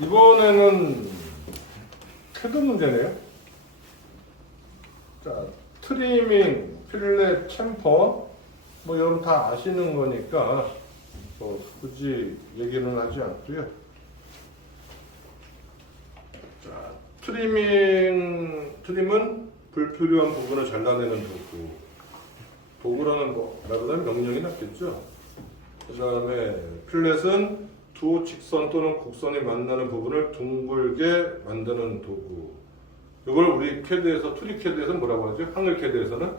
이번에는 캐드 문제네요. 자, 트리밍, 필렛, 챔퍼, 뭐 여러분 다 아시는 거니까 뭐 굳이 얘기는 하지 않고요. 자, 트림은 불필요한 부분을 잘라내는 도구. 도구라는 말보다는 명령이 낫겠죠. 그 다음에 필렛은 두 직선 또는 곡선이 만나는 부분을 둥글게 만드는 도구. 이걸 우리 캐드에서, 트리 캐드에서 뭐라고 하죠? 한글 캐드에서는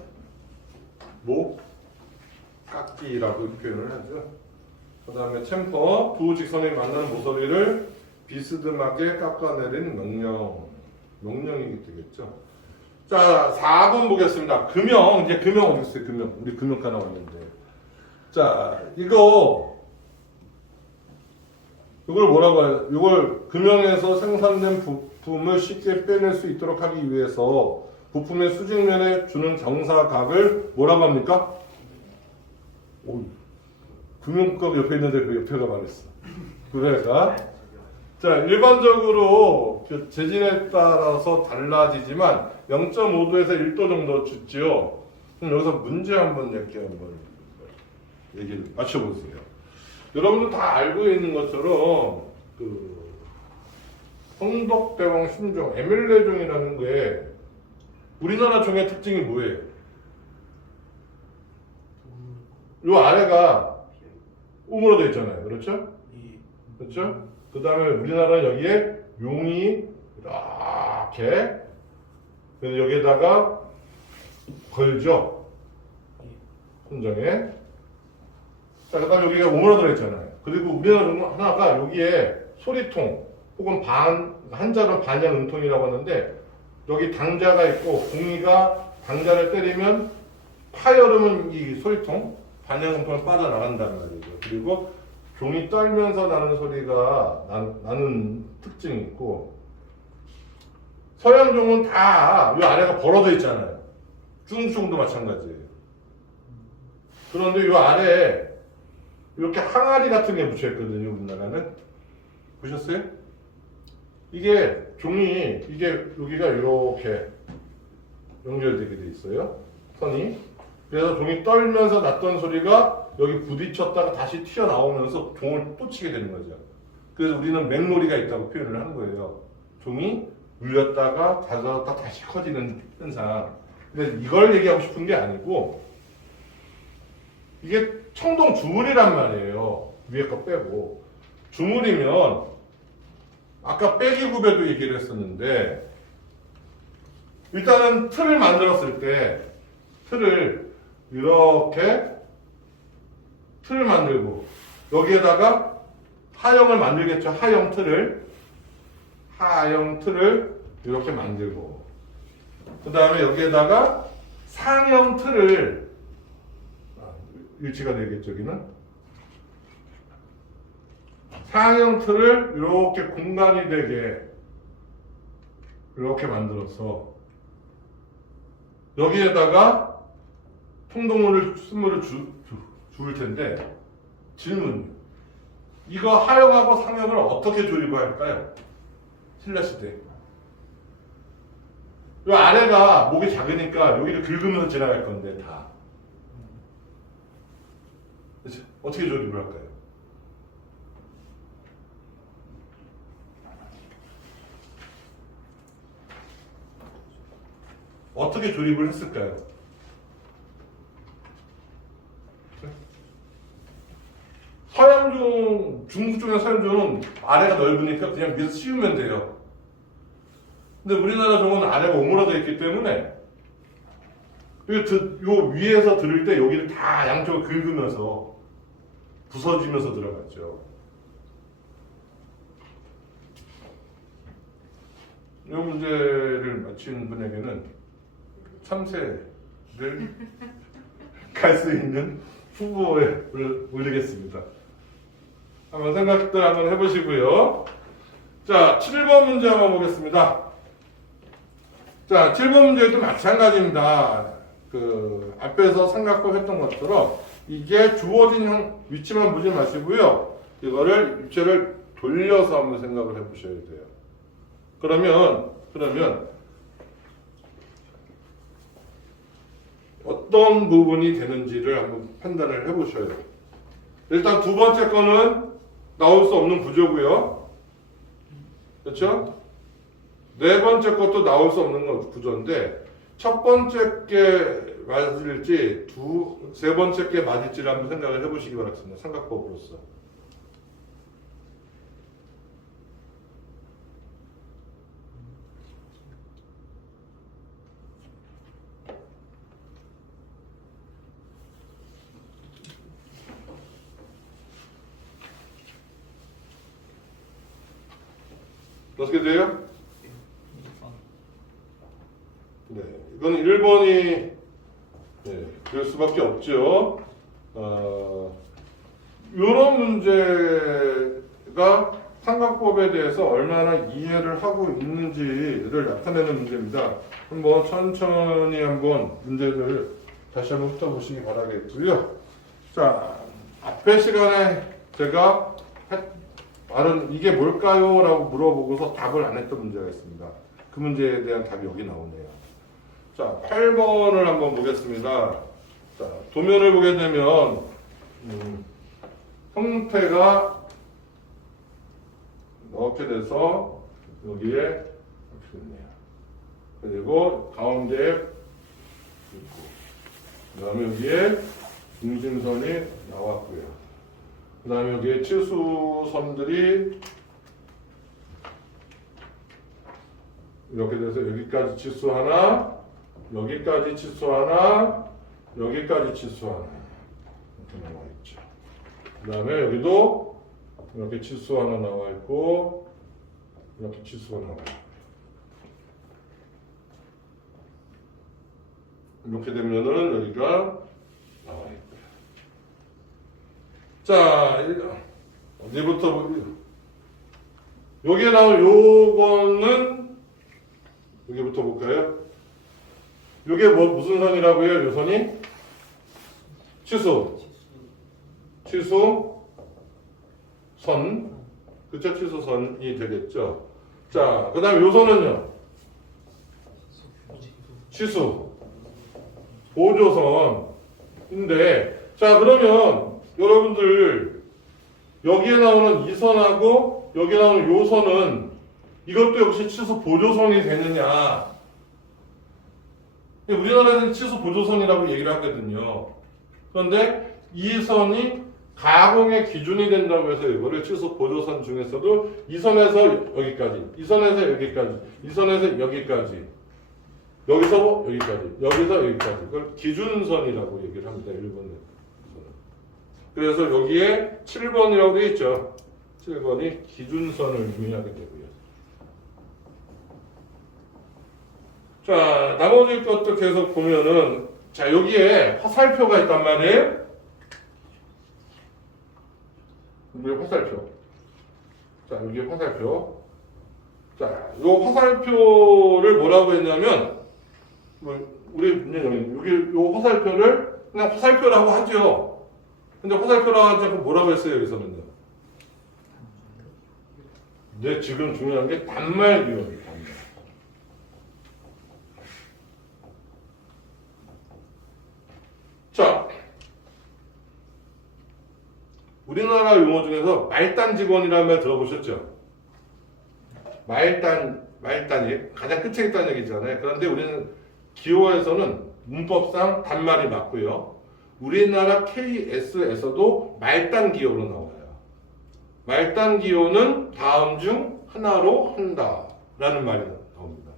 깎기라고 표현을 하죠. 그 다음에 챔퍼, 두 직선이 만나는 모서리를 비스듬하게 깎아내린 명령이 되겠죠. 자, 4번 보겠습니다. 금형, 이제 금형 어디 있어요? 금형. 우리 금형가 나왔는데. 자, 이걸 뭐라고 해요? 이걸 금형에서 생산된 부품을 쉽게 빼낼 수 있도록 하기 위해서 부품의 수직면에 주는 정사각을 뭐라고 합니까? 오, 금형값 옆에 있는데 그 옆에가 말했어. 그래가 자, 일반적으로 그 재질에 따라서 달라지지만 0.5도에서 1도 정도 주지요. 그럼 여기서 문제 한번 이렇게 한번 얘기를 맞춰보세요. 여러분들 다 알고 있는 것처럼 그 홍덕대왕 신종, 에밀레종이라는 게 우리나라 종의 특징이 뭐예요? 요 아래가 우물어져 있잖아요. 그렇죠? 그렇죠? 그 다음에 우리나라는 여기에 용이 이렇게 여기에다가 걸죠. 손정에. 자, 그 다음에 여기가 오므라들어 있잖아요. 그리고 우리나라는 하나가 여기에 소리통 혹은 한자는 반양 음통이라고 하는데 여기 당자가 있고 공이가 당자를 때리면 파열음은 이 소리통 반양 음통을 빠져나간다는 말이죠. 그리고 종이 떨면서 나는 소리가 나는 특징이 있고 서양종은 다 이 아래가 벌어져 있잖아요. 중국종도 마찬가지예요. 그런데 이 아래에 이렇게 항아리 같은 게 묻혀있거든요. 우리나라는. 보셨어요? 이게 종이 여기가 이렇게 연결되게 돼 있어요. 선이. 그래서 종이 떨면서 났던 소리가 여기 부딪혔다가 다시 튀어나오면서 종을 또 치게 되는 거죠. 그래서 우리는 맥놀이가 있다고 표현을 한 거예요. 종이 울렸다가 닫았다 다시 커지는 현상. 근데 이걸 얘기하고 싶은 게 아니고 이게 청동 주물이란 말이에요. 위에 거 빼고. 주물이면 아까 빼기 구배도 얘기를 했었는데 일단은 틀을 만들었을 때 틀을 이렇게 틀을 만들고 여기에다가 하형을 만들겠죠. 하형 틀을 이렇게 만들고 그 다음에 여기에다가 상형 틀을 일치가 되겠죠. 여기는 상형 틀을 이렇게 공간이 되게 이렇게 만들어서 여기에다가 통동물을 쓴물을 줄 텐데 질문 이거 하형하고 상형을 어떻게 조립을 할까요? 실내시 때 이 아래가 목이 작으니까 여기를 긁으면서 지나갈 건데 다 그치? 어떻게 조립을 할까요? 어떻게 조립을 했을까요? 서양종, 중국 쪽의 서양종은 아래가 넓으니까 그냥 위에서 씌우면 돼요. 근데 우리나라 종은 아래가 오므라져 있기 때문에 요 위에서 들을 때 여기를 다 양쪽을 긁으면서 부서지면서 들어갔죠. 이 문제를 맞힌 분에게는 참새를 갈 수 있는 후보에 올리겠습니다. 한번 생각들 한번 해보시고요. 자, 7번 문제 한번 보겠습니다. 자, 7번 문제도 마찬가지입니다. 앞에서 생각하고 했던 것처럼 이게 주어진 위치만 보지 마시고요. 이거를 입체를 돌려서 한번 생각을 해보셔야 돼요. 그러면 어떤 부분이 되는지를 한번 판단을 해보셔요. 일단 두 번째 거는 나올 수 없는 구조고요. 그렇죠? 네 번째 것도 나올 수 없는 구조인데 첫 번째 게 맞을지 세 번째 게 맞을지를 한번 생각을 해보시기 바랍니다. 삼각법으로서. 어떻게 돼요? 네, 이건 1번이 그럴 수밖에 없죠. 이런 문제가 삼각법에 대해서 얼마나 이해를 하고 있는지를 나타내는 문제입니다. 한번 천천히 한번 문제를 다시 한번 훑어보시기 바라겠고요. 자, 앞에 시간에 제가 말은 이게 뭘까요? 라고 물어보고서 답을 안 했던 문제가 있습니다. 그 문제에 대한 답이 여기 나오네요. 자, 8번을 한번 보겠습니다. 자, 도면을 보게 되면 형태가 이렇게 돼서 여기에 이렇게 있네요. 그리고 가운데에 있고 그 다음에 여기에 중심선이 나왔고요. 그 다음에 여기에 치수선들이 이렇게 돼서 여기까지 치수 하나, 여기까지 치수 하나, 여기까지 치수 하나 이렇게 나와 있죠. 그 다음에 여기도 이렇게 치수 하나 나와 있고 이렇게 치수가 나와 있고 이렇게 되면은 여기가 나와 있고 자 어디부터 여기에 나올 요거는 여기부터 볼까요? 요게 무슨 선이라고요? 요 선이? 치수 선 그쵸? 치수선이 되겠죠. 자 그 다음에 요 선은요? 치수 보조선인데 자 그러면 여러분들 여기에 나오는 이 선하고 여기에 나오는 요 선은 이것도 역시 치수 보조선이 되느냐? 우리나라에서는 치수 보조선이라고 얘기를 하거든요. 그런데 이 선이 가공의 기준이 된다고 해서 이거를 치수 보조선 중에서도 이 선에서 여기까지, 이 선에서 여기까지, 이 선에서 여기까지, 여기서 여기까지, 여기서 여기까지 그걸 기준선이라고 얘기를 합니다. 일본에서는. 그래서 여기에 7번이라고 되어 있죠. 7번이 기준선을 의미하게 되고요. 자, 나머지 것도 계속 보면은, 자, 여기에 화살표가 있단 말이에요. 여기 화살표. 자, 여기 화살표. 자, 요 화살표를 뭐라고 했냐면, 우리 여기 요 화살표를 그냥 화살표라고 하죠. 근데 화살표라고 하지 않고 뭐라고 했어요, 여기서는요? 근데 지금 중요한 게 단말기호예요, 단말. 자, 우리나라 용어 중에서 말단 직원이라는 말 들어보셨죠? 말단이 가장 끝에 있다는 얘기잖아요. 그런데 우리는 기호에서는 문법상 단말이 맞고요. 우리나라 KS에서도 말단 기호로 나와요. 말단 기호는 다음 중 하나로 한다라는 말이 나옵니다.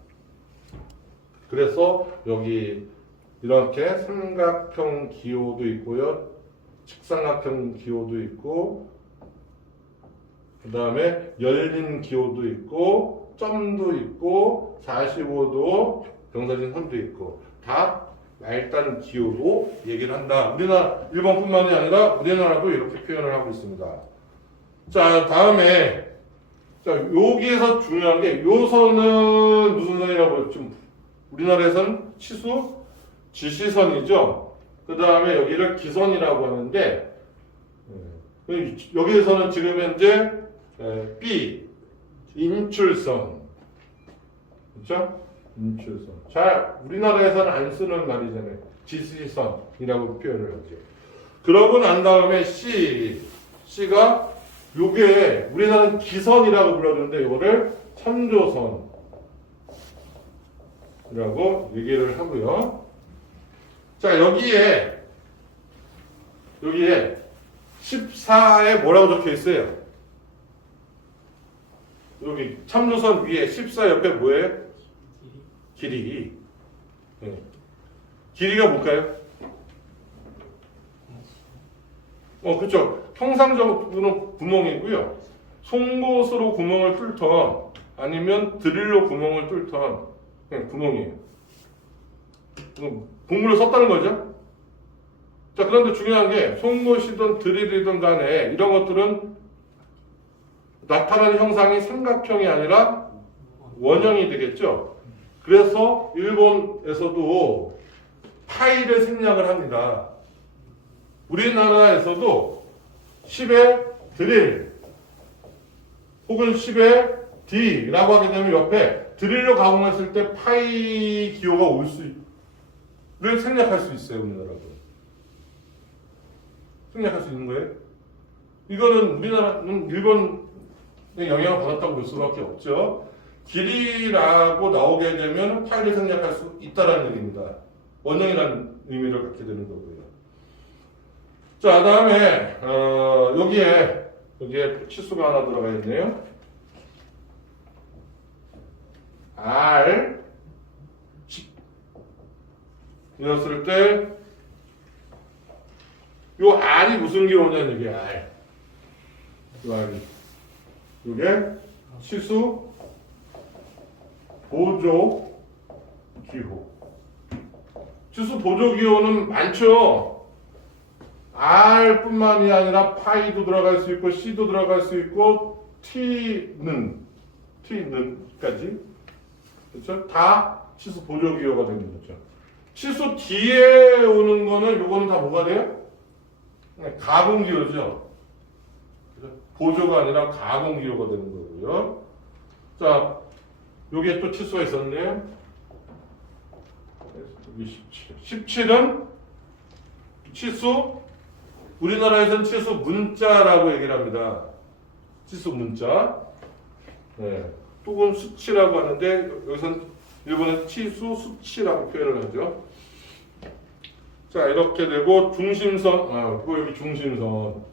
그래서 여기 이렇게 삼각형 기호도 있고요. 직삼각형 기호도 있고 그 다음에 열린 기호도 있고 점도 있고 45도 병사진 선도 있고 다 말단 기호로 얘기를 한다. 우리나라 일본뿐만이 아니라 우리나라도 이렇게 표현을 하고 있습니다. 자 다음에 자 여기에서 중요한 게 요 선은 무슨 선이라고 좀 우리나라에서는 치수 지시선이죠. 그 다음에 여기를 기선이라고 하는데 여기에서는 지금 현재 B 인출선. 그렇죠? 인출선. 잘 우리나라에서는 안 쓰는 말이잖아요. 지시선이라고 표현을 하죠. 그러고 난 다음에 C가 요게 우리나라는 기선이라고 불러주는데 이거를 참조선이라고 얘기를 하고요. 자, 여기에 14에 뭐라고 적혀 있어요? 여기 참조선 위에 14 옆에 뭐예요? 길이. 네. 길이가 뭘까요? 그렇죠. 평상적으로 구멍이고요. 송곳으로 구멍을 뚫던 아니면 드릴로 구멍을 뚫던 그냥 구멍이에요. 공문을 썼다는 거죠. 자, 그런데 중요한 게 송곳이든 드릴이든 간에 이런 것들은 나타나는 형상이 삼각형이 아니라 원형이 되겠죠. 그래서 일본에서도 파이를 생략을 합니다. 우리나라에서도 10의 드릴 혹은 10의 D라고 하게 되면 옆에 드릴로 가공했을 때 파이 기호가 올 수를 생략할 수 있어요. 우리나라도 생략할 수 있는 거예요. 이거는 우리나라는 일본의 영향을 받았다고 볼 수밖에 없죠. 길이라고 나오게 되면 파이를 생략할 수 있다는 얘기입니다. 원형이라는 의미를 갖게 되는 거고요. 자, 다음에 여기에 치수가 하나 들어가 있네요. R 이었을 때 요 R이 무슨 기호냐는 얘기야. R. 요 R이. 요게 치수 보조 기호. 치수 보조 기호는 많죠. R뿐만이 아니라 파이도 들어갈 수 있고 C도 들어갈 수 있고 T는까지 그렇죠? 다 치수 보조 기호가 되는 거죠. 치수 뒤에 오는 거는 요거는 다 뭐가 돼요? 가공 기호죠. 보조가 아니라 가공 기호가 되는 거고요. 자, 여기에 또 치수가 있었네요. 17은 치수, 우리나라에서는 치수 문자라고 얘기를 합니다. 치수 문자. 네. 또는 수치라고 하는데, 여기서는 일본은 치수 수치라고 표현을 하죠. 자, 이렇게 되고, 중심선, 여기 중심선.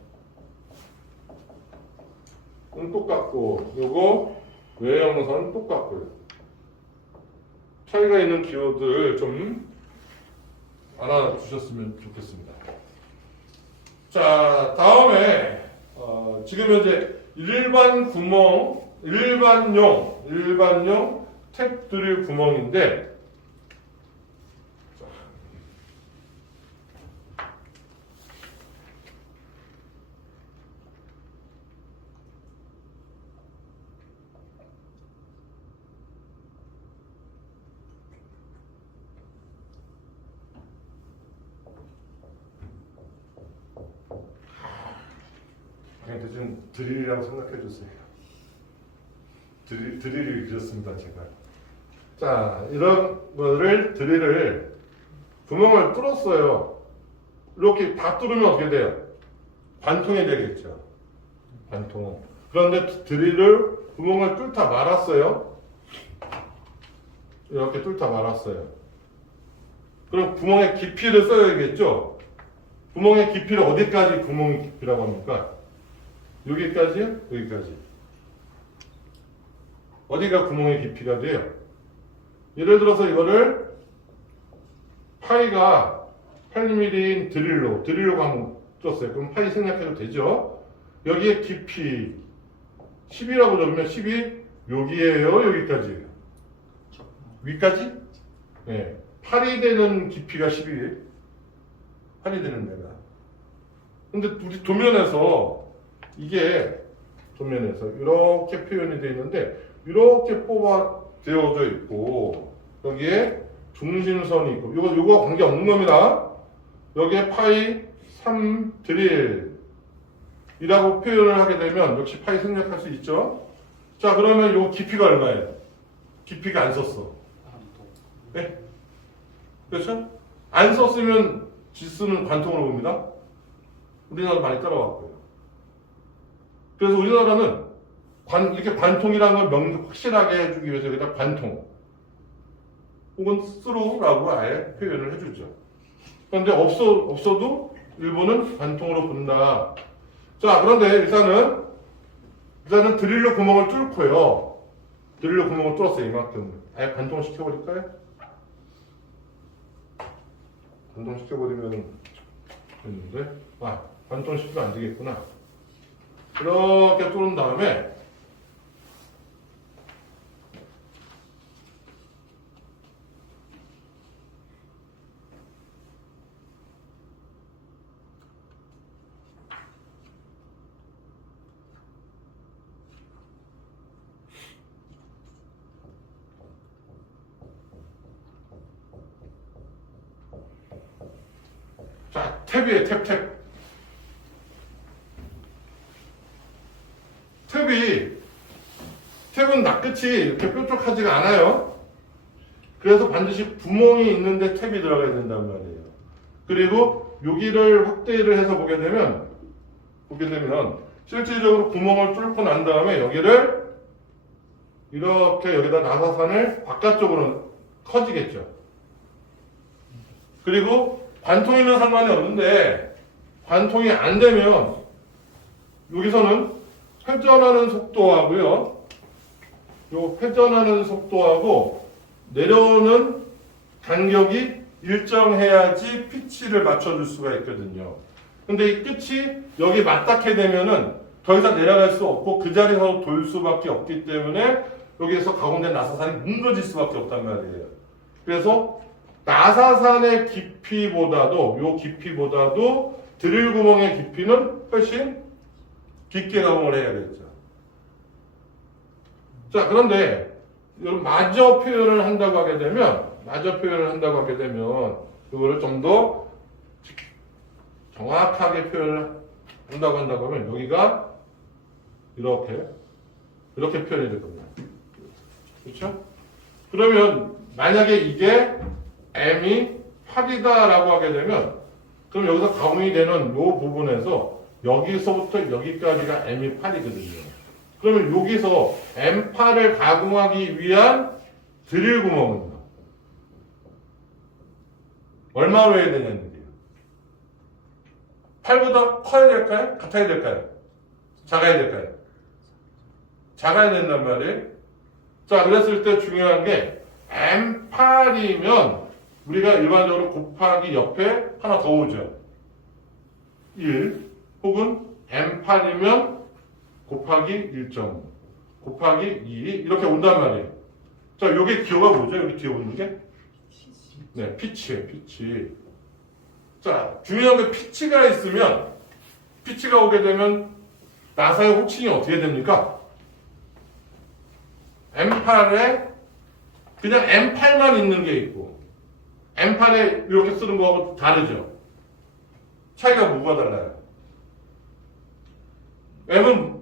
똑같고, 요거 외형선 똑같고요. 차이가 있는 기호들 좀 알아주셨으면 좋겠습니다. 자, 다음에 지금 현재 일반용 탭 드릴 구멍인데, 대충 드릴이라고 생각해 주세요. 드릴을 그렸습니다, 제가. 자, 이런 거를 드릴을 구멍을 뚫었어요. 이렇게 다 뚫으면 어떻게 돼요? 관통이 되겠죠. 관통. 그런데 드릴을 구멍을 뚫다 말았어요. 이렇게 뚫다 말았어요. 그럼 구멍의 깊이를 써야겠죠. 구멍의 깊이를 어디까지 구멍의 깊이라고 합니까? 여기까지요? 여기까지. 어디가 구멍의 깊이가 돼요? 예를 들어서 이거를 파이가 8mm인 드릴로 한번 떴어요. 그럼 파이 생략해도 되죠? 여기에 깊이 10이라고 적으면 10이 여기에요? 여기까지예요? 위까지? 네. 8이 되는 깊이가 10이에요. 8이 되는 데가. 근데 우리 도면에서 이게 도면에서 이렇게 표현이 되어 있는데 이렇게 뽑아 되어져 있고 여기에 중심선이 있고 요거 관계 없는 겁니다. 여기에 파이 3 드릴 이라고 표현을 하게 되면 역시 파이 생략할 수 있죠. 자, 그러면 요 깊이가 얼마예요? 깊이가 안 썼어. 네? 그렇죠? 안 썼으면 지수는 관통으로 봅니다. 우리나라 많이 따라왔고요. 그래서 우리나라는 이렇게 관통이라는 걸 확실하게 해주기 위해서 여기다 관통 혹은 스루라고 아예 표현을 해주죠. 그런데 없어도 일본은 관통으로 본다. 자, 그런데 일단은 드릴로 구멍을 뚫고요. 드릴로 구멍을 뚫었어요. 이만큼. 아예 관통시켜버릴까요? 관통시켜버리면 됐는데, 관통시키면 안 되겠구나. 이렇게 뚫은 다음에 자, 탭이에요. 탭은 납끝이 이렇게 뾰족하지가 않아요. 그래서 반드시 구멍이 있는데 탭이 들어가야 된단 말이에요. 그리고 여기를 확대를 해서 보게 되면 실질적으로 구멍을 뚫고 난 다음에 여기를 이렇게 여기다 나사산을 바깥쪽으로 커지겠죠. 그리고 관통이는 상관이 없는데 관통이 안 되면 여기서는 회전하는 속도하고요. 요 회전하는 속도하고 내려오는 간격이 일정해야지 피치를 맞춰줄 수가 있거든요. 근데 이 끝이 여기 맞닿게 되면은 더 이상 내려갈 수 없고 그 자리에서 돌 수밖에 없기 때문에 여기에서 가공된 나사산이 뭉개질 수밖에 없단 말이에요. 그래서 나사산의 깊이보다도 드릴 구멍의 깊이는 훨씬 깊게 가공을 해야겠죠. 자, 그런데 마저 표현을 한다고 하게 되면 이거를 좀 더 정확하게 표현을 한다고 하면 여기가 이렇게 표현이 될 겁니다. 그렇죠? 그러면 만약에 이게 m이 8이다라고 하게 되면 그럼 여기서 가공이 되는 이 부분에서 여기서부터 여기까지가 m이 8이거든요. 그러면 여기서 M8을 가공하기 위한 드릴 구멍은 얼마로 해야 되냐는 얘기예요. 8보다 커야 될까요? 같아야 될까요? 작아야 될까요? 작아야 된단 말이에요. 자, 그랬을 때 중요한 게 M8이면 우리가 일반적으로 곱하기 옆에 하나 더 오죠. 1 혹은 M8이면 곱하기 1.5 곱하기 2 이렇게 온단 말이에요. 자, 요게 기호가 뭐죠? 여기 뒤에 오는 게? 네, 피치예요. 피치. 자, 중요한 게 피치가 있으면 피치가 오게 되면 나사의 호칭이 어떻게 됩니까? M8에 그냥 M8만 있는 게 있고 M8에 이렇게 쓰는 거하고 다르죠. 차이가 뭐가 달라요? M은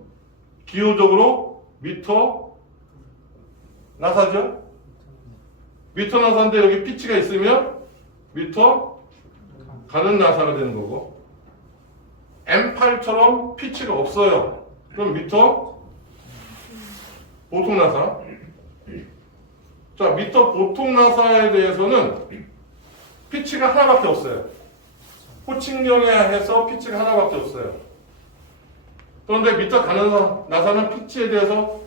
기호적으로 미터 나사죠? 미터 나사인데 여기 피치가 있으면 미터 가는 나사가 되는 거고 M8처럼 피치가 없어요. 그럼 미터 보통 나사. 자, 미터 보통 나사에 대해서는 피치가 하나밖에 없어요. 호칭경에 해서 피치가 하나밖에 없어요. 그런데 미터 가는 나사는 피치에 대해서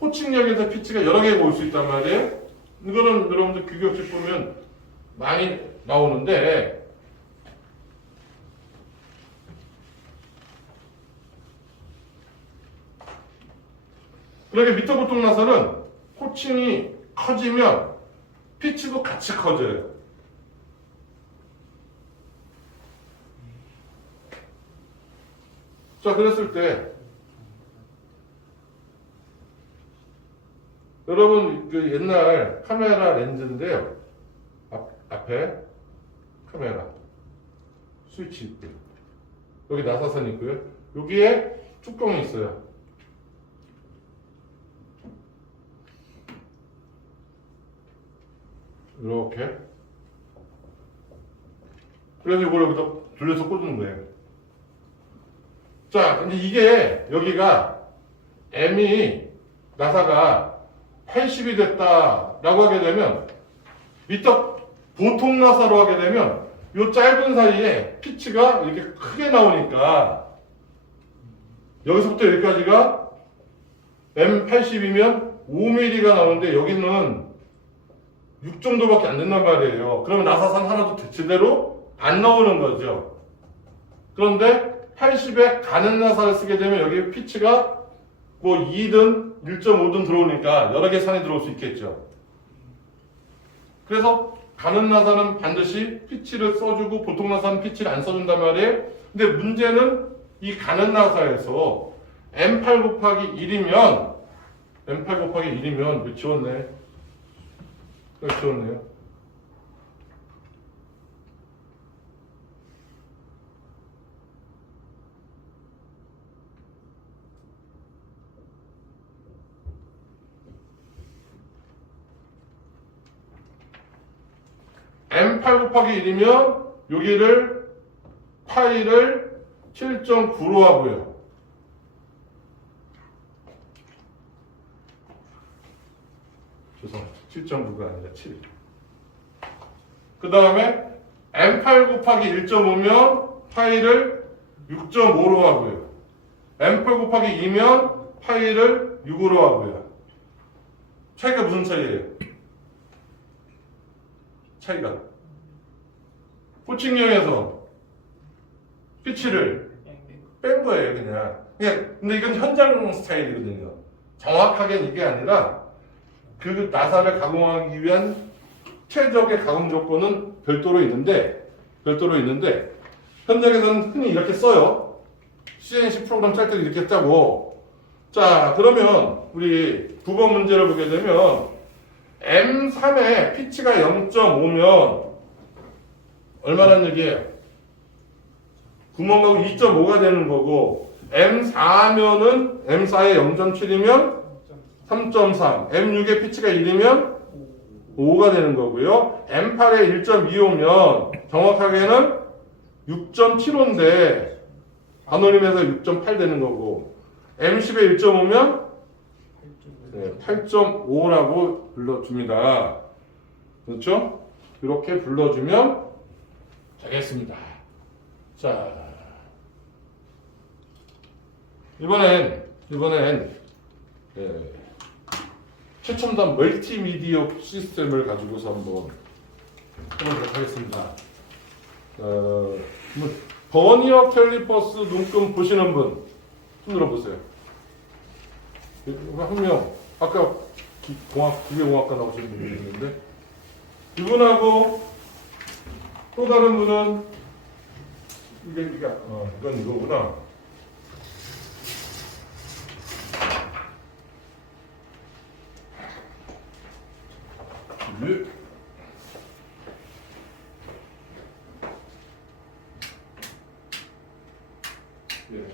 호칭력에서 피치가 여러 개가 올 수 있단 말이에요. 이거는 여러분들 규격식 보면 많이 나오는데 그렇게 미터 보통 나사는 호칭이 커지면 피치도 같이 커져요. 자, 그랬을 때 여러분 그 옛날 카메라 렌즈인데요. 앞에 카메라 스위치 있고요. 여기 나사선이 있고요. 여기에 뚜껑이 있어요. 이렇게. 그래서 이걸 여기다 돌려서 꽂는 거예요. 자, 근데 이게 여기가 M이 나사가 80이 됐다라고 하게 되면 미터 보통 나사로 하게 되면 이 짧은 사이에 피치가 이렇게 크게 나오니까 여기서부터 여기까지가 M80이면 5mm가 나오는데 여기는 6 정도밖에 안 된단 말이에요. 그러면 나사선 하나도 제대로 안 나오는 거죠. 그런데 80에 가는 나사를 쓰게 되면 여기 피치가 뭐 2든 1.5든 들어오니까 여러 개 산이 들어올 수 있겠죠. 그래서 가는 나사는 반드시 피치를 써주고 보통 나사는 피치를 안 써준단 말이에요. 근데 문제는 이 가는 나사에서 M8 곱하기 1이면 M8 곱하기 1이면 이거 지웠네. 이거 지웠네요. M8 곱하기 1이면 여기를 파이를 7.9로 하고요. 죄송합니다. 7.9가 아니라 7. 그 다음에 M8 곱하기 1.5면 파이를 6.5로 하고요. M8 곱하기 2면 파이를 6으로 하고요. 차이가 무슨 차이예요? 차이가 호칭형에서 피치를 뺀 거예요, 그냥. 근데 이건 현장 스타일이거든요. 정확하게는 이게 아니라 그 나사를 가공하기 위한 최적의 가공 조건은 별도로 있는데 현장에서는 흔히 이렇게 써요. CNC 프로그램 짤 때도 이렇게 짜고. 자, 그러면 우리 9번 문제를 보게 되면 M3의 피치가 0.5면 얼마란 얘기예요? 구멍하고 2.5가 되는 거고 M4면은 M4의 0.7이면 3.3, M6의 피치가 1이면 5가 되는 거고요. M8의 1.25면 정확하게는 6.75인데 반올림에서 6.8 되는 거고 M10의 1.5면 8.5라고 불러줍니다. 그렇죠? 이렇게 불러주면 되겠습니다. 자, 이번엔 최첨단 멀티미디어 시스템을 가지고서 한번 해보도록 하겠습니다. 버니어 캘리퍼스 눈금 보시는 분 손 들어보세요. 한 명, 아까 기계공학과 나오신 분이 있는데 이분하고 또 다른 분은 이건 이거구나. 예.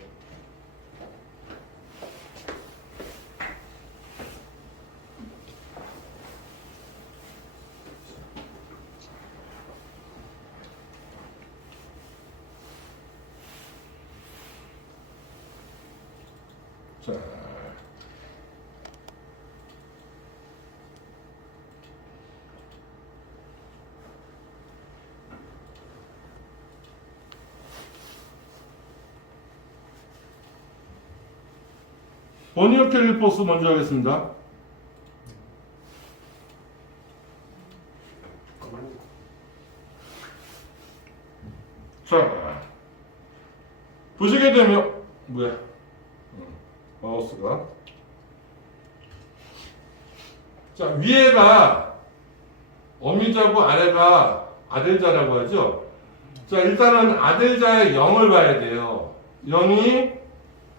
자, 버니어 캘리퍼스 먼저 하겠습니다. 자, 보시게 되면 뭐야? 마우스가 자 위에가 어미자고 아래가 아델자라고 하죠. 자 일단은 아델자의 0을 봐야 돼요. 0이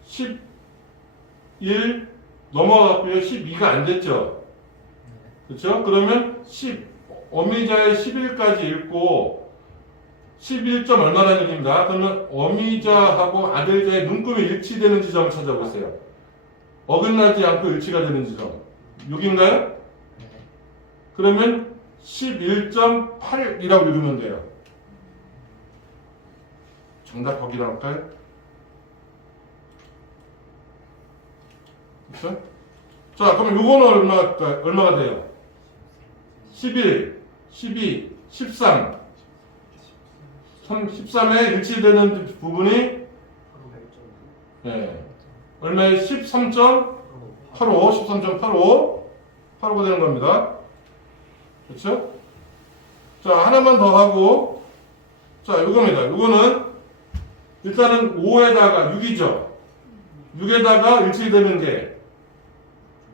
11 넘어갔고요. 12가 안 됐죠. 그렇죠? 그러면 10 어미자의 11까지 읽고 11점 얼마라는 얘기입니다. 그러면 어미자하고 아들자의 눈금이 일치되는 지점을 찾아보세요. 어긋나지 않고 일치가 되는 지점. 6인가요? 그러면 11.8이라고 읽으면 돼요. 정답 거기다 할까요? 그렇죠? 자, 그럼 요거는 얼마가 돼요? 11, 12, 13. 13에 일치되는 부분이 네. 얼마에 13.85, 13.85가 되는 겁니다. 그렇죠? 자, 하나만 더 하고, 자, 요겁니다. 요거는 일단은 5에다가 6이죠. 6에다가 일치되는 게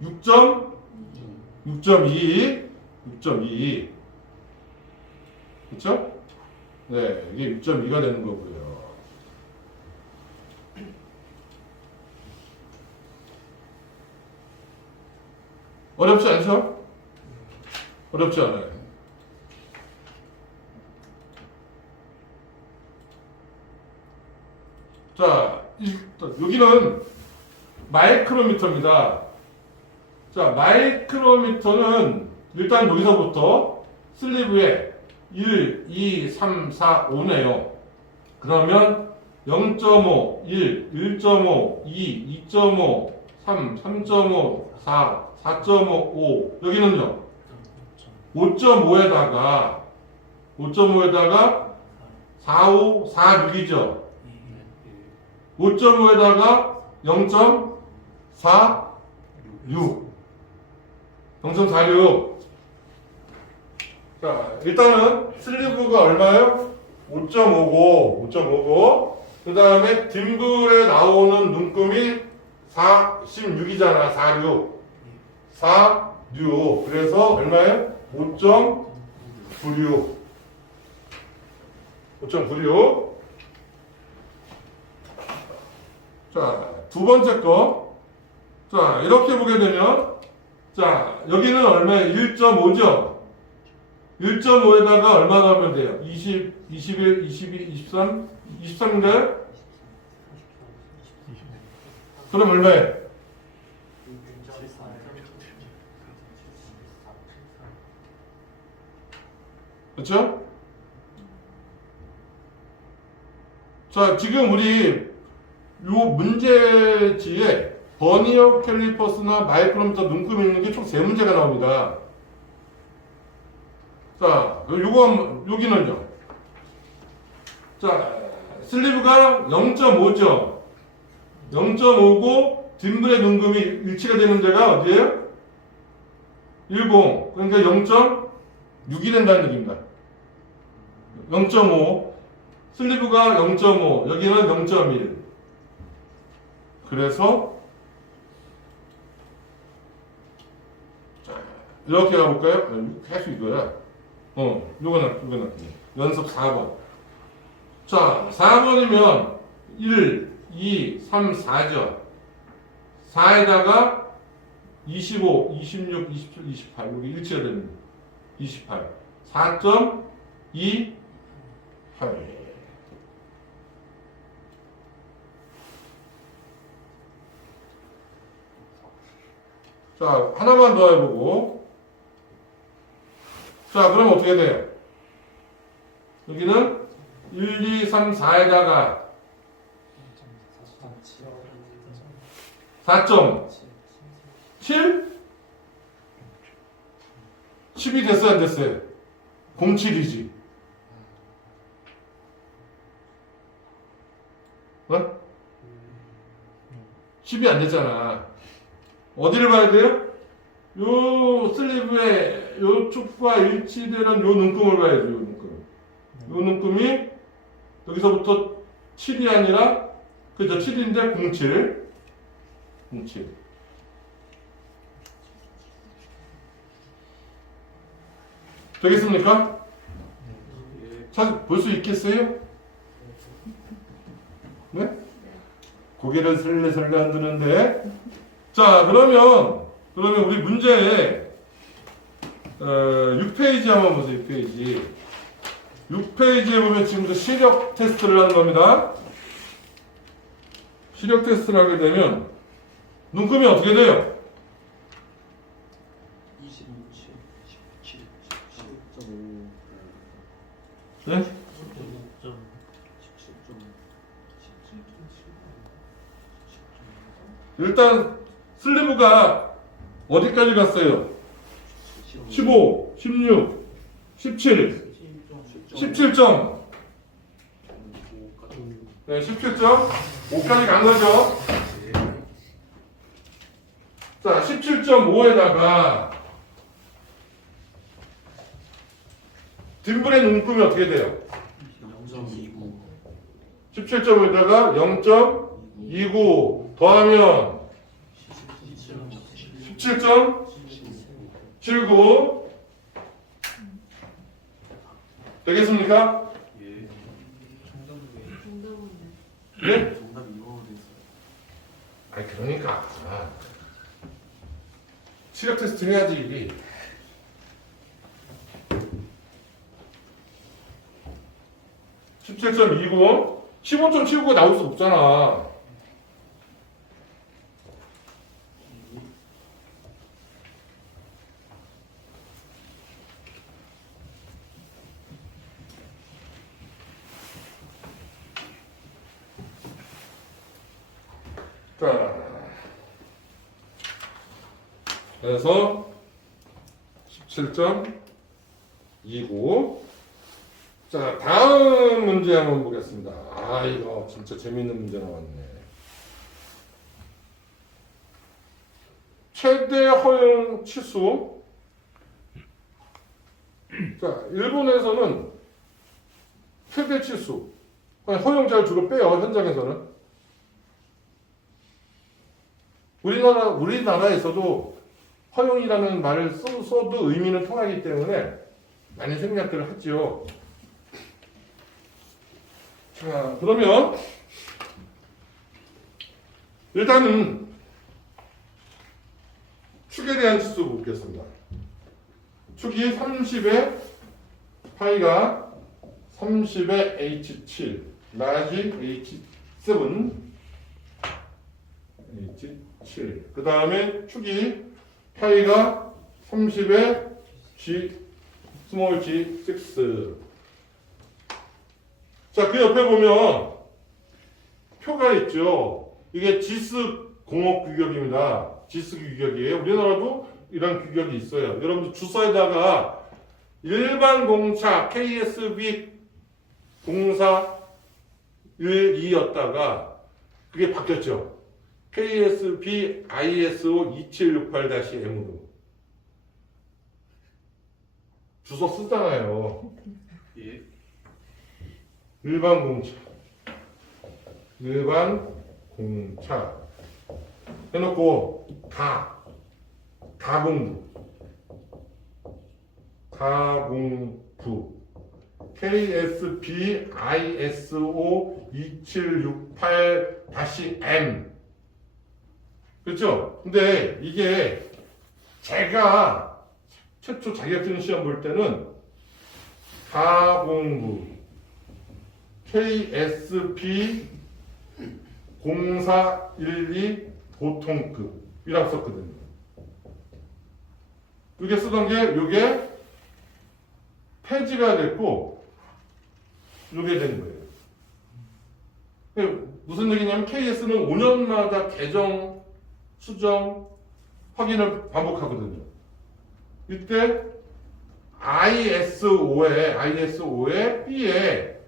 6.2. 그렇죠? 네, 이게 6.2가 되는 거고요. 어렵지 않죠? 어렵지 않아요. 자, 여기는 마이크로미터입니다. 자, 마이크로미터는 일단 여기서부터 슬리브에 1, 2, 3, 4, 5네요. 그러면 0.5, 1, 1.5, 2, 2.5, 3, 3.5, 4, 4.5, 5. 여기는요. 5.5에다가 4, 5, 4, 6이죠. 5.5에다가 0.46. 0.46. 자, 일단은 슬리브가 얼마예요? 5.55. 그 다음에 딤블에 나오는 눈금이 46이잖아. 46. 그래서 얼마예요? 5.96. 자, 두 번째 거. 자, 이렇게 보게 되면, 자, 여기는 얼마예요? 1.5죠? 1.5에다가 얼마 나오면 돼요? 20, 21, 22, 23? 23인가요? 그럼 얼마예요? 그렇죠? 자, 지금 우리 요 문제지에 버니어 캘리퍼스나 마이크로미터 눈금 있는 게 총 3문제가 나옵니다. 자, 여기는요. 자, 슬리브가 0.5죠. 0.5고 딤블의 눈금이 일치가 되는 데가 어디예요? 10. 그러니까 0.6이 된다는 얘기입니다. 0.5. 슬리브가 0.5. 여기는 0.1. 그래서 자, 이렇게 가볼까요? 계속 이거야. 요거는 연습 4번. 자, 4번이면 1, 2, 3, 4죠. 4에다가 25, 26, 27, 28. 여기 일치가 됩니다. 28. 4.28. 자, 하나만 더 해보고. 자, 그럼 어떻게 돼요? 여기는 1, 2, 3, 4에다가 4.7? 10이 됐어요, 안 됐어요? 07이지. 어? 10이 안 됐잖아. 어디를 봐야 돼요? 요 슬리브의 요 축과 일치되는 요 눈금을 봐야죠. 요 눈금. 요 눈금이 여기서부터 7이 아니라 그죠? 7인데 07. 되겠습니까? 자, 볼 수 있겠어요? 네? 고개를 설레설레 흔드는데. 자, 그러면 우리 문제에 6페이지 한번 보세요. 6페이지. 6페이지에 보면 지금부터 시력 테스트를 하는 겁니다. 시력 테스트를 하게 되면 눈금이 어떻게 돼요? 26, 17, 17.5 네? 17.5 일단 슬리브가 어디까지 갔어요? 15, 16, 17, 17점. 네, 17.5까지 간 거죠. 자, 17.5에다가 뒷불의 눈금이 어떻게 돼요? 0.29 17.5에다가 0.29 더하면 17.79 되겠습니까? 예. 네? 정답 2번으로 됐어요. 아니 그러니까 시력 테스트 해야지. (17.29) 15.79가 나올 수 없잖아. 자, 그래서 17.29. 자, 다음 문제 한번 보겠습니다. 아, 이거 진짜 재밌는 문제 나왔네. 최대 허용 치수. 자, 일본에서는 최대 치수. 허용자를 주로 빼요, 현장에서는. 우리나라에서도 허용이라는 말을 써도 의미는 통하기 때문에 많은 생략들을 하지요. 자, 그러면 일단은 축에 대한 치수 보겠습니다. 축이 30에 파이가 30에 H7 라지 H7 H7 그 다음에 축이 파이가 30에 G 스몰 G6. 자, 그 옆에 보면 표가 있죠. 이게 지스 공업 규격입니다. 지스 규격이에요. 우리나라도 이런 규격이 있어요. 여러분들 주소에다가 일반 공차 KSB 공사 12였다가 그게 바뀌었죠. KSB ISO 2768-M으로 주소 쓰잖아요. 예. 일반 공차 해놓고 가공부 KSB ISO 2768-M 그렇죠? 근데 이게 제가 최초 자격증 시험 볼 때는 가공부 KSB 0412 보통급이라고 썼거든요. 이게 쓰던 게 요게 폐지가 됐고 요게 된 거예요. 무슨 얘기냐면 KS는 5년마다 개정, 수정, 확인을 반복하거든요. 이때 ISO에 B에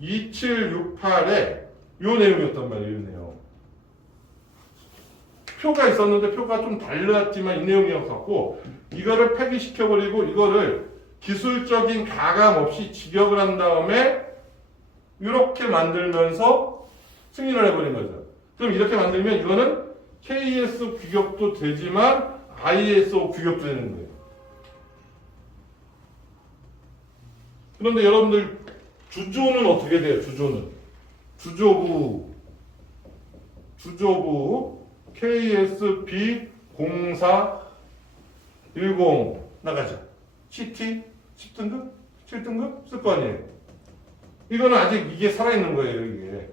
2768에 요 내용이었단 말이에요. 이 내용. 표가 있었는데 표가 좀 달랐지만 이 내용이었고 이거를 폐기시켜버리고 이거를 기술적인 가감 없이 직역을 한 다음에 이렇게 만들면서 승인을 해버린 거죠. 그럼 이렇게 만들면 이거는 KS 규격도 되지만 ISO 규격도 되는 거예요. 그런데 여러분들 주조는 어떻게 돼요? 주조부 KSB 0410 나가죠. CT 10등급 7등급 쓸 거 아니에요. 이거는 아직 이게 살아있는 거예요, 이게.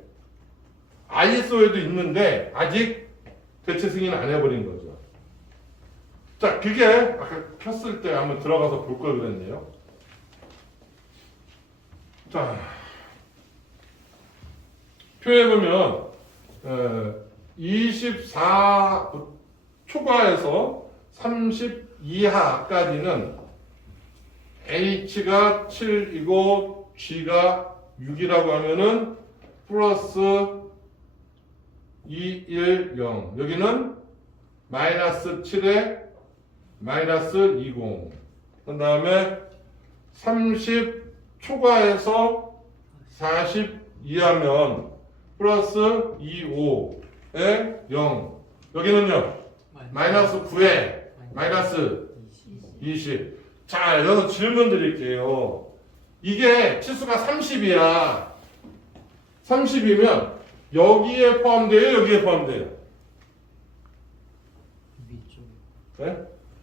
ISO에도 있는데 아직 대체 승인 안 해버린 거죠. 자, 그게 아까 켰을 때 한번 들어가서 볼 걸 그랬네요. 자, 표에 보면 24 초과에서 30 이하까지는 H가 7이고 G가 6이라고 하면은 플러스 2, 1, 0. 여기는 마이너스 7에 마이너스 20. 그 다음에 30 초과에서 40 이하면 플러스 2, 5에 0. 여기는요, 마이너스 9에 마이너스 20. 자, 여기서 질문 드릴게요. 이게 치수가 30이야. 30이면 여기에 포함돼요? 여기에 포함돼요? 위쪽에. 네?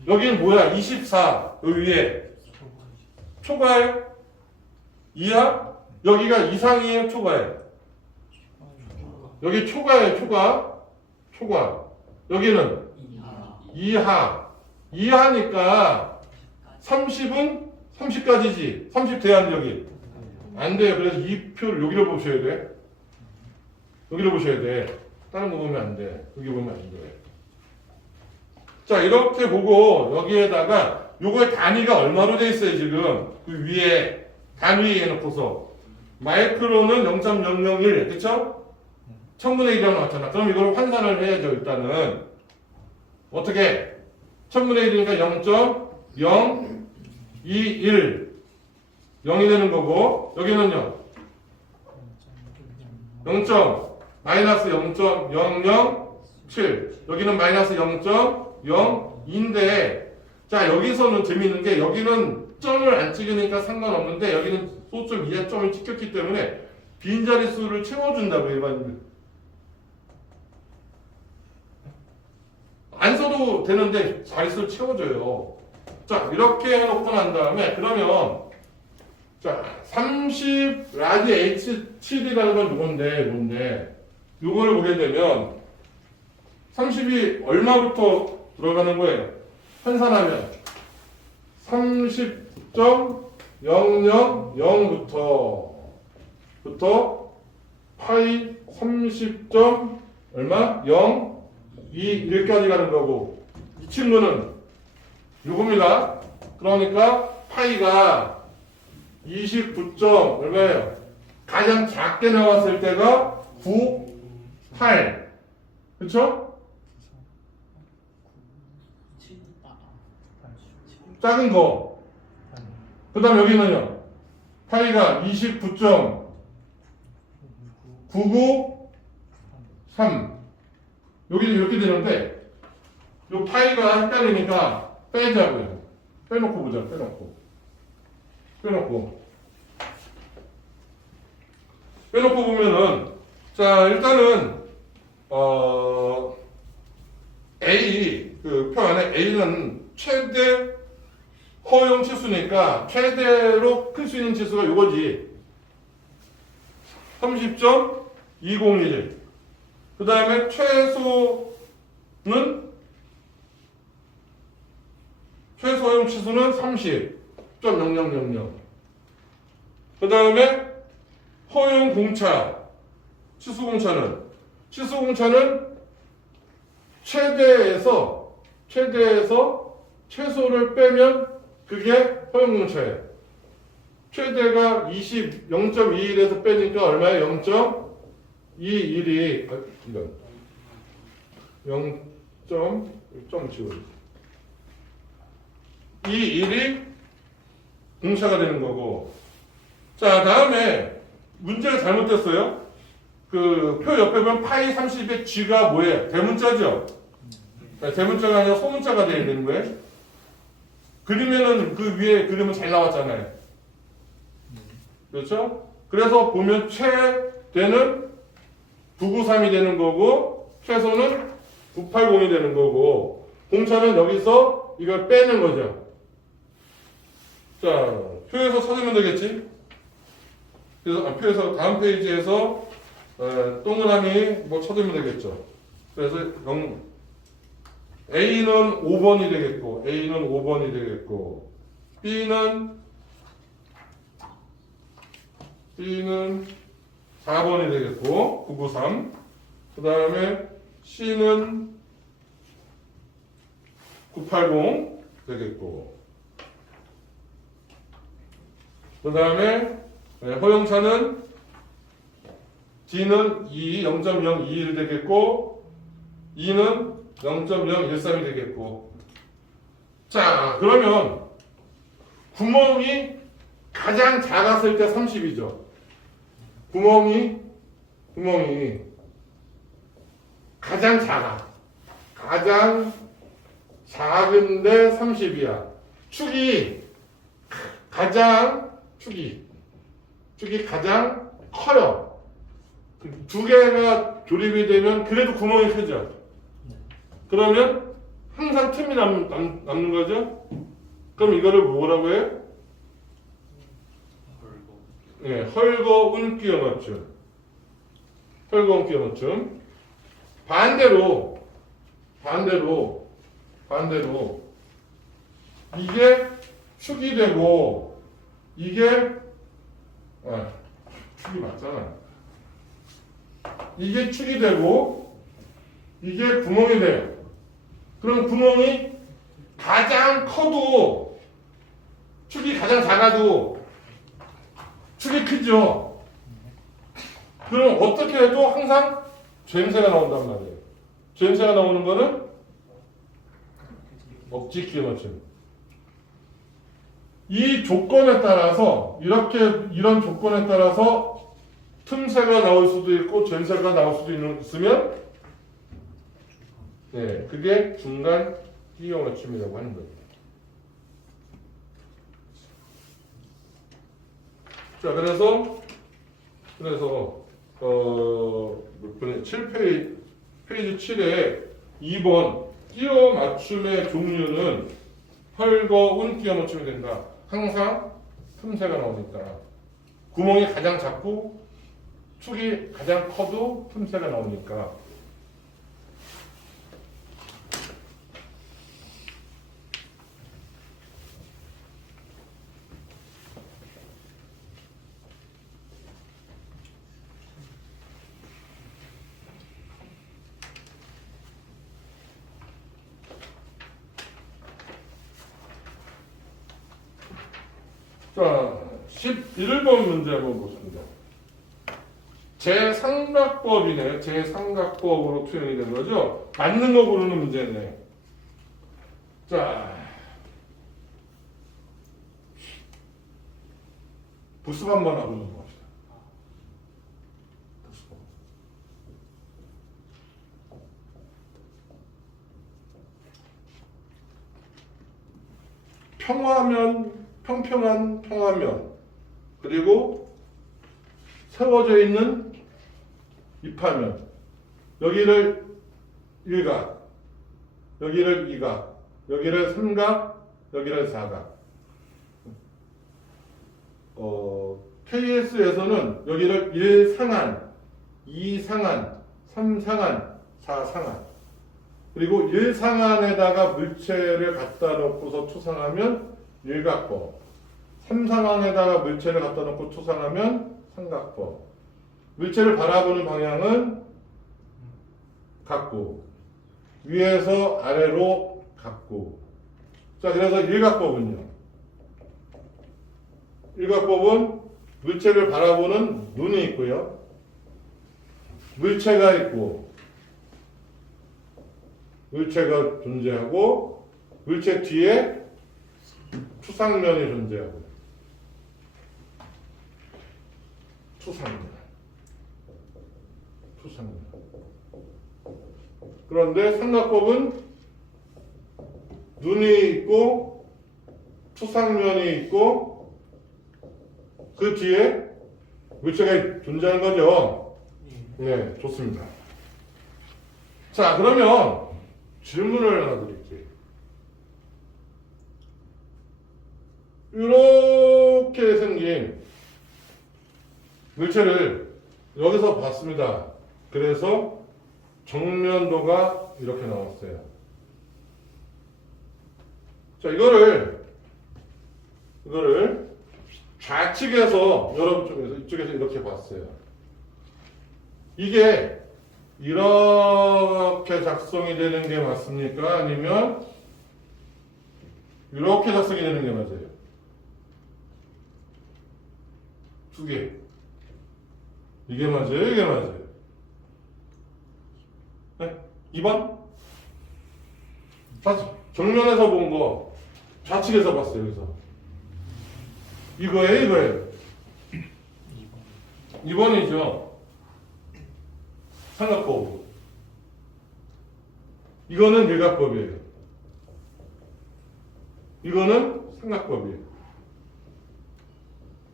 여기는 뭐야? 24. 여기 위에. 초과예요? 이하? 여기가 이상이에요? 초과예요? 여기 초과예요? 초과? 초과. 여기는 이하. 이하니까 30은 30까지지. 30 돼야 안 돼, 여기. 안 돼요. 그래서 이 표를 여기로 보셔야 돼. 여기로 보셔야 돼. 다른 거 보면 안 돼. 여기 보면 안 돼. 자, 이렇게 보고 여기에다가 요거의 단위가 얼마로 돼 있어요, 지금. 그 위에 단위 해놓고서 마이크로는 0.001, 그쵸? 1000분의 1이라고 나왔잖아. 그럼 이걸 환산을 해야죠, 일단은. 어떻게? 1000분의 1이니까 0.021 0이 되는 거고, 여기는요, 마이너스 0.007. 여기는 마이너스 0.02인데, 자, 여기서는 재밌는 게, 여기는 점을 안 찍으니까 상관없는데, 여기는 소점 이하 점을 찍혔기 때문에, 빈자릿수를 채워준다고 일반인들. 안 써도 되는데, 자릿수를 채워줘요. 자, 이렇게 해놓고 난 다음에, 그러면, 자, 30 라지 H7이라는 건 요건데, 요걸 보게 되면, 30이 얼마부터 들어가는 거예요? 환산하면 30.000부터 파이 30. 얼마? 0, 2, 1까지 가는 거고, 이 친구는 요겁니다. 그러니까 파이가 29. 얼마예요? 가장 작게 나왔을 때가 9, 8. 그쵸? 작은 거. 그 다음 여기는요. 파이가 29.993. 여기는 이렇게 되는데, 요 파이가 헷갈리니까 빼자고요. 빼놓고 보자, 빼놓고 보면은, 자, 일단은, A, 그 표 안에 A는 최대 허용 치수니까 최대로 클 수 있는 치수가 이거지. 30.201. 그 다음에 최소 허용 치수는 30.0000. 그 다음에 허용 공차, 치수 공차는 최대에서 최소를 빼면 그게 허용 공차예요. 최대가 0.21에서 빼니까 얼마예요? 0.21이 이건 0점 지워 21이 공차가 되는 거고. 자, 다음에 문제가 잘못됐어요. 그 표 옆에 보면 파이 30의 G가 뭐예요? 대문자죠? 대문자가 아니라 소문자가 되어야 되는 거예요. 그리면은 그 위에 그림은 잘 나왔잖아요. 그렇죠? 그래서 보면 최대는 993이 되는 거고, 최소는 980이 되는 거고, 공차는 여기서 이걸 빼는 거죠. 자, 표에서 찾으면 되겠지? 그래서 표에서 다음 페이지에서 동그라미 뭐 찾으면 되겠죠. 그래서 A는 5번이 되겠고, A는 5번이 되겠고, B는 4번이 되겠고, 993. 그 다음에 C는 980 되겠고, 그 다음에 허용차는 D는 0.021 되겠고, E는 0.013이 되겠고. 자, 그러면 구멍이 가장 작았을 때 30이죠. 구멍이 가장 작아. 가장 작은데 30이야. 축이 가장 커요. 두 개가 조립이 되면 그래도 구멍이 크죠. 그러면 항상 틈이 남는 거죠. 그럼 이거를 뭐라고 해요? 네, 헐거 운기어 맞춤. 헐거 운기어 맞춤. 반대로 이게 축이 되고 이게 축이 맞잖아. 이게 축이 되고 이게 구멍이 돼요. 그럼 구멍이 가장 커도 축이 가장 작아도 축이 크죠. 그럼 어떻게 해도 항상 젬새가 나온단 말이에요. 젬새가 나오는 거는 억지 기어 맞춤. 이 조건에 따라서 이런 조건에 따라서 틈새가 나올 수도 있고 젬새가 나올 수도 있으면 네, 그게 중간 끼어 맞춤이라고 하는 거예요. 자, 그래서 몇 번에 7페이지 페이지 7에 2번 끼어 맞춤의 종류는 헐거운 끼어 맞춤이 된다. 항상 틈새가 나오니까 구멍이 가장 작고 축이 가장 커도 틈새가 나오니까. 자, 11번 문제 한번 보겠습니다. 제삼각법이네. 제삼각법으로 투영이 된 거죠. 맞는 거 고르는 문제네. 자, 부습 한번 하고 넘어갑시다. 부습. 평평한 평화면, 그리고 세워져 있는 입하면, 여기를 일각, 여기를 이각, 여기를 삼각, 여기를 사각. KS에서는 여기를 1상한, 2상한, 3상한, 4상한, 그리고 1상한에다가 물체를 갖다 놓고서 초상하면 일각법, 3상한에다가 물체를 갖다 놓고 초상하면 삼각법, 물체를 바라보는 방향은 같고 위에서 아래로 같고. 자, 그래서 일각법은요, 일각법은 물체를 바라보는 눈이 있고요, 물체가 있고, 물체가 존재하고, 물체 뒤에 투상면이 존재하고. 투상면. 그런데 삼각법은 눈이 있고, 투상면이 있고, 그 뒤에 물체가 존재하는 거죠. 네, 좋습니다. 자, 그러면 질문을 하나 드릴게요. 이렇게 생긴 물체를 여기서 봤습니다. 그래서 정면도가 이렇게 나왔어요. 자, 이거를 좌측에서 여러분 쪽에서 이쪽에서 이렇게 봤어요. 이게 이렇게 작성이 되는 게 맞습니까? 아니면 이렇게 작성이 되는 게 맞아요? 두 개. 이게 맞아요? 이게 맞아요? 네? 2번? 정면에서 본 거 좌측에서 봤어요. 여기서 이거예요? 2번이죠. 삼각법. 이거는 일각법이에요. 이거는 삼각법이에요.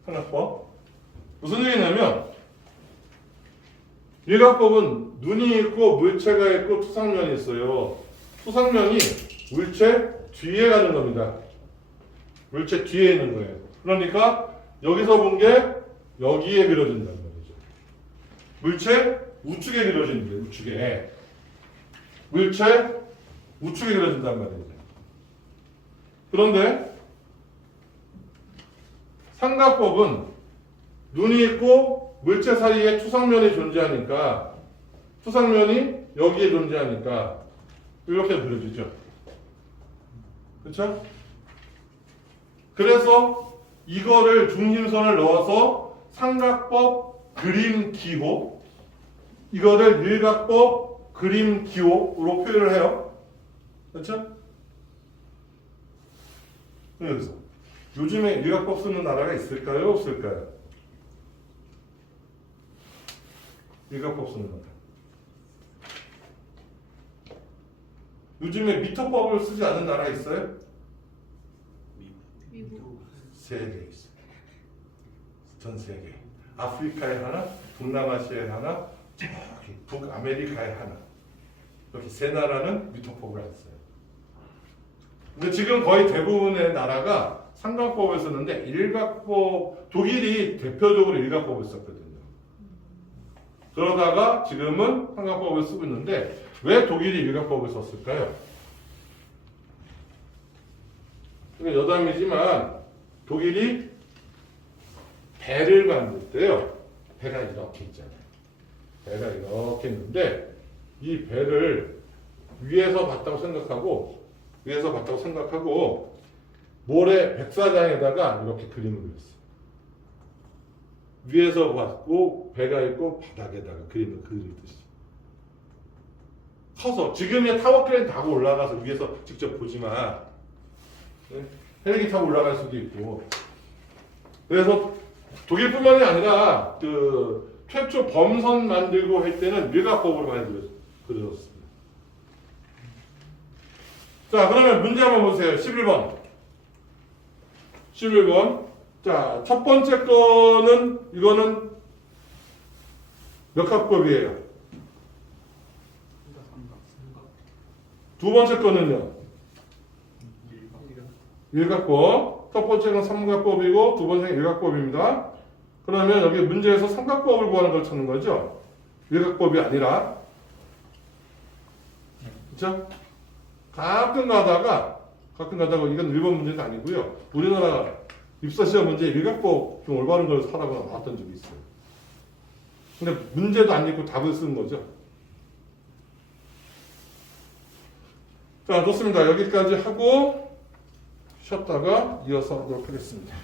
삼각법. 무슨 얘기냐면 일각법은 눈이 있고 물체가 있고 투상면이 있어요. 투상면이 물체 뒤에 가는 겁니다. 물체 뒤에 있는 거예요. 그러니까 여기서 본 게 여기에 그려진다는 말이죠. 물체 우측에 그려지는데 우측에. 물체 우측에 그려진단 말이죠. 그런데 삼각법은 눈이 있고 물체 사이에 투상면이 존재하니까 투상면이 여기에 존재하니까 이렇게 그려지죠. 그렇죠? 그래서 이거를 중심선을 넣어서 삼각법 그림 기호, 이거를 일각법 그림 기호로 표현을 해요. 그렇죠? 여기서 요즘에 일각법 쓰는 나라가 있을까요? 없을까요? 일각법 쓰는 나라. 요즘에 미터법을 쓰지 않는 나라 있어요? 미국. 세 개 있어요. 전 세계. 아프리카에 하나, 동남아시아에 하나, 저기 북아메리카에 하나. 이렇게 세 나라는 미터법을 안 써요. 근데 지금 거의 대부분의 나라가 삼각법을 쓰는데 일각법, 독일이 대표적으로 일각법을 썼거든요. 그러다가 지금은 삼각법을 쓰고 있는데 왜 독일이 일각법을 썼을까요? 여담이지만 독일이 배를 만들 때요. 배가 이렇게 있잖아요. 배가 이렇게 있는데 이 배를 위에서 봤다고 생각하고 모래 백사장에다가 이렇게 그림을 그렸어요. 위에서 봤고 배가 있고 바닥에다가 그림을 그리듯이 커서 지금의 타워크레인 타고 올라가서 위에서 직접 보지만 헬기 타고 올라갈 수도 있고 그래서 독일뿐만이 아니라 그 최초 범선 만들고 할 때는 일각법으로 많이 그려졌습니다. 자, 그러면 문제 한번 보세요. 11번. 자, 첫 번째 거는 이거는 몇 합법이에요? 두 번째 거는요? 일각법. 첫 번째는 삼각법이고 두 번째는 일각법입니다. 그러면 여기 문제에서 삼각법을 구하는 걸 찾는 거죠? 일각법이 아니라. 그렇죠? 가끔 가다가 이건 일본 문제는 아니고요. 우리나라 입사시험 문제에 일각법 좀 올바른 걸 사라고 나왔던 적이 있어요. 근데 문제도 안 읽고 답을 쓰는 거죠. 자, 좋습니다. 여기까지 하고 쉬었다가 이어서 하도록 하겠습니다.